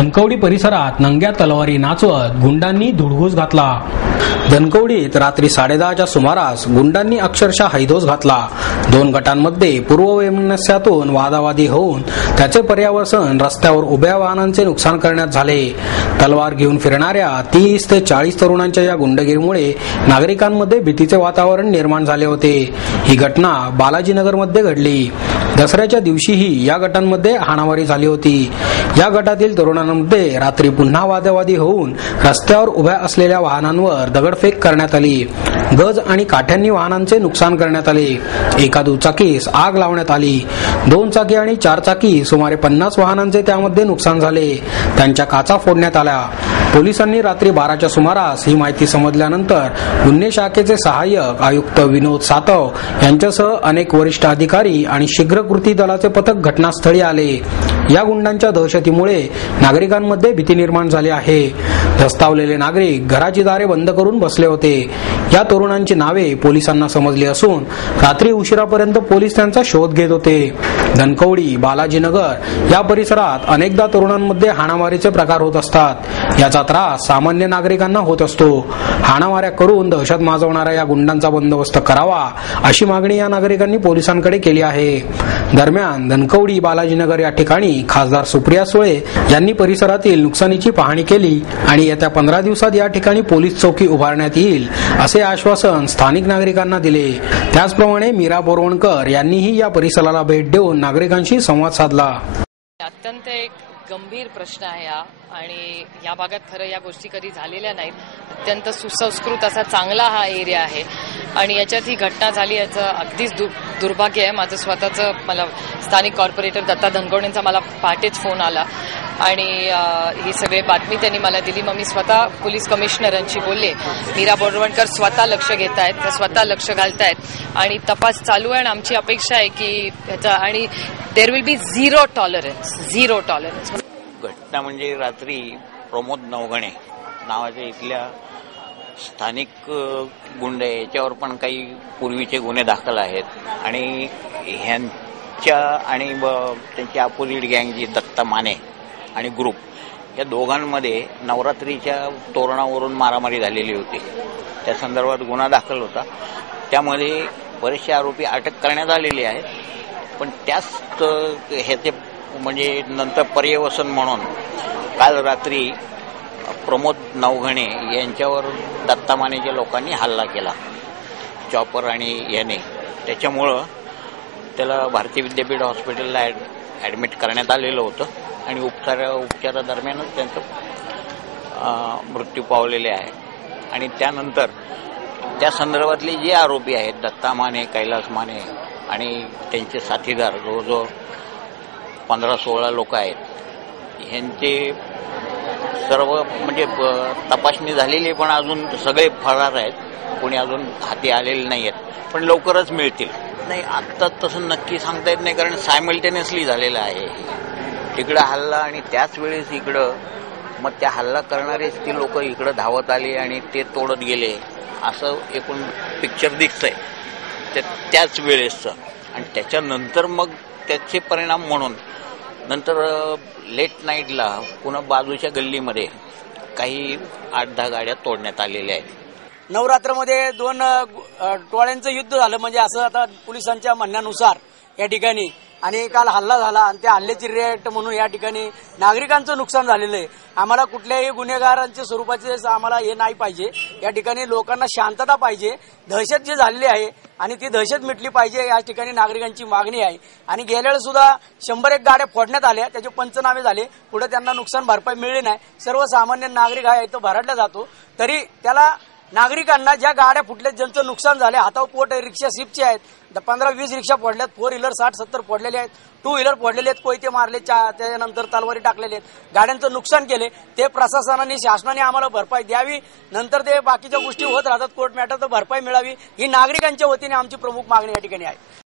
धनकवडी परिसरात नंग्या तलवारी नाचवत गुंडांनी धुडगूस घातला। धनकवडीत रात्री 10:30च्या सुमारास गुंडांनी अक्षरशः हैदोस घातला। दोन गटांमध्ये पूर्ववैमनस्यातून वादावादी होऊन त्याचे पर्यावसन रस्त्यावर उभ्या वाहनांचे नुकसान करण्यात झाले। तलवार घेऊन फिरणाऱ्या 30 ते 40 तरुणांच्या या गुंडगिरीमुळे नागरिकांमध्ये भीतीचे वातावरण निर्माण झाले होते। ही घटना बालाजीनगरमध्ये घडली। दसऱ्याच्या दिवशीही या गटांमध्ये हाणामारी झाली होती। या गटातील तरुणांमध्ये रात्री पुन्हा वादावादी होऊन रस्त्यावर उभ्या असलेल्या वाहनांवर दगडफेक करण्यात आली। गज आणि काठ्यांनी वाहनांचे नुकसान करण्यात आले। एका दुचाकीस आग लावण्यात आली। 2 चाकी आणि 4 चाकी सुमारे 50 वाहनांचे त्यामध्ये नुकसान झाले। त्यांच्या काचा फोडण्यात आल्या। पोलिसांनी रात्री 12च्या सुमारास ही माहिती समजल्यानंतर गुन्हे शाखेचे सहाय्यक आयुक्त विनोद सातव यांच्यासह अनेक वरिष्ठ अधिकारी आणि शीघ्र कृती दलाचे पथक घटनास्थळी आले। या गुंडांच्या दहशतीमुळे नागरिकांमध्ये भीती निर्माण झाली आहे। धास्तावलेले नागरिक घराची दारे बंद करून बसले होते। या तरुणांची नावे पोलिसांना समजली असून रात्री उशिरापर्यंत पोलीस त्यांचा शोध घेत होते। धनकवडी, बालाजीनगर या परिसरात अनेकदा तरुणांमध्ये हाणामारीचे प्रकार होत असतात। याचा त्रास सामान्य नागरिकांना होत असतो। हाणामाऱ्या करून दहशत माजवणाऱ्या या गुंडांचा बंदोबस्त करावा अशी मागणी या नागरिकांनी पोलिसांकडे केली आहे। दरम्यान धनकवडी, बालाजीनगर या ठिकाणी खासदार सुप्रिया सुळे यांनी परिसरातील नुकसानीची पाहणी केली आणि येत्या 15 दिवसात या ठिकाणी पोलीस चौकी उभारण्यात येईल असे आश्वासन स्थानिक नागरिकांना दिले। त्याचप्रमाणे मीरा बोरवणकर यांनीही या परिसराला भेट देऊन नागरिकांशी संवाद साधला। अत्यंत एक गंभीर प्रश्न आहे हा आणि या भागात खरं या गोष्टी कधी झालेल्या नाहीत। अत्यंत सुसंस्कृत असा चांगला हा एरिया आहे आणि याच्यात ही घटना झाली याचं अगदीच दुर्भाग्य आहे। माझं स्वतःचं मला स्थानिक कॉर्पोरेटर दत्ता धनकवडेंचा मला पहाटेच फोन आला आणि ही सगळी बातमी त्यांनी मला दिली। मग मी स्वतः पोलीस कमिशनरांशी बोलले। मीरा बोरवणकर स्वतः लक्ष घेत आहेत, त्या स्वतः लक्ष घालतायत आणि तपास चालू आहे आणि आमची अपेक्षा आहे की ह्याचा आणि there will be zero tolerance. घटना म्हणजे रात्री प्रमोद नवघणे नावाच्या इथल्या स्थानिक गुंड याच्यावर पण काही पूर्वीचे गुन्हे दाखल आहेत आणि ह्यांच्या आणि त्यांची अपोजिट गँग जी दत्ता माने आणि ग्रुप या दोघांमध्ये नवरात्रीच्या तोरणावरून मारामारी झालेली होती। त्या संदर्भात गुन्हा दाखल होता। त्यामध्ये बरेचसे आरोपी अटक करण्यात आलेले आहेत, पण त्याच ह्याचे म्हणजे नंतर पर्यवसन म्हणून काल रात्री प्रमोद नवघणे यांच्यावर दत्ता मानेच्या लोकांनी हल्ला केला चॉपर आणि याने। त्याच्यामुळं त्याला भारतीय विद्यापीठ हॉस्पिटलला ॲडमिट करण्यात आलेलं होतं आणि उपचारादरम्यानच त्यांचं मृत्यू पावलेले आहे। आणि त्यानंतर त्या संदर्भातले जे आरोपी आहेत दत्ता माने, कैलास माने आणि त्यांचे साथीदार जवळजवळ 15-16 लोक आहेत, ह्यांचे सर्व म्हणजे तपासणी झालेली पण अजून सगळे फरार आहेत। कोणी अजून हाती आलेले नाही आहेत, पण लवकरच मिळतील। नाही आता तसं नक्की सांगता येत नाही, कारण सायमल्टेनियसली झालेलं आहे तिकडं हल्ला आणि त्याच वेळेस इकडं मग त्या हल्ला करणारेच ती लोक इकडं धावत आले आणि ते तोडत गेले असं एकूण पिक्चर दिसतंय त्याच वेळेसचं। आणि त्याच्यानंतर मग त्याचे परिणाम म्हणून नंतर लेट नाईटला पुन्हा बाजूच्या गल्लीमध्ये काही 8-10 गाड्या तोडण्यात आलेल्या आहेत। नवरात्रमध्ये 2 टोळ्यांचं युद्ध झालं म्हणजे असं आता पोलिसांच्या म्हणण्यानुसार या ठिकाणी आणि काल हल्ला झाला आणि त्या हल्ल्याची रिॲक्ट म्हणून या ठिकाणी नागरिकांचं नुकसान झालेलं आहे। आम्हाला कुठल्याही गुन्हेगारांच्या स्वरूपाचे आम्हाला हे नाही पाहिजे। या ठिकाणी लोकांना शांतता पाहिजे। दहशत जी झालेली आहे आणि ती दहशत मिटली पाहिजे या ठिकाणी नागरिकांची मागणी आहे। आणि गेल्या वेळेस सुद्धा 101 गाड्या फोडण्यात आल्या, त्याचे पंचनामे झाले, पुढे त्यांना नुकसान भरपाई मिळली नाही। सर्वसामान्य नागरिक हा इथं भरडला जातो, तरी त्याला नागरिकांना ज्या गाड्या फुटल्या ज्यांचं नुकसान झाले हातावर पोट रिक्षा शिफ्टचे आहेत, 15-20 रिक्षा फोडल्यात, 4 व्हीलर 60-70 फोडलेले आहेत, 2 व्हीलर फोडलेले आहेत, कोयते मारले, त्यानंतर तलवारी टाकलेले आहेत, गाड्यांचं नुकसान केले। ते प्रशासनाने शासनाने आम्हाला भरपाई द्यावी। नंतर ते बाकीच्या गोष्टी होत राहतात कोर्ट मॅटर, तर भरपाई मिळावी ही नागरिकांच्या वतीने आमची प्रमुख मागणी या ठिकाणी आहे।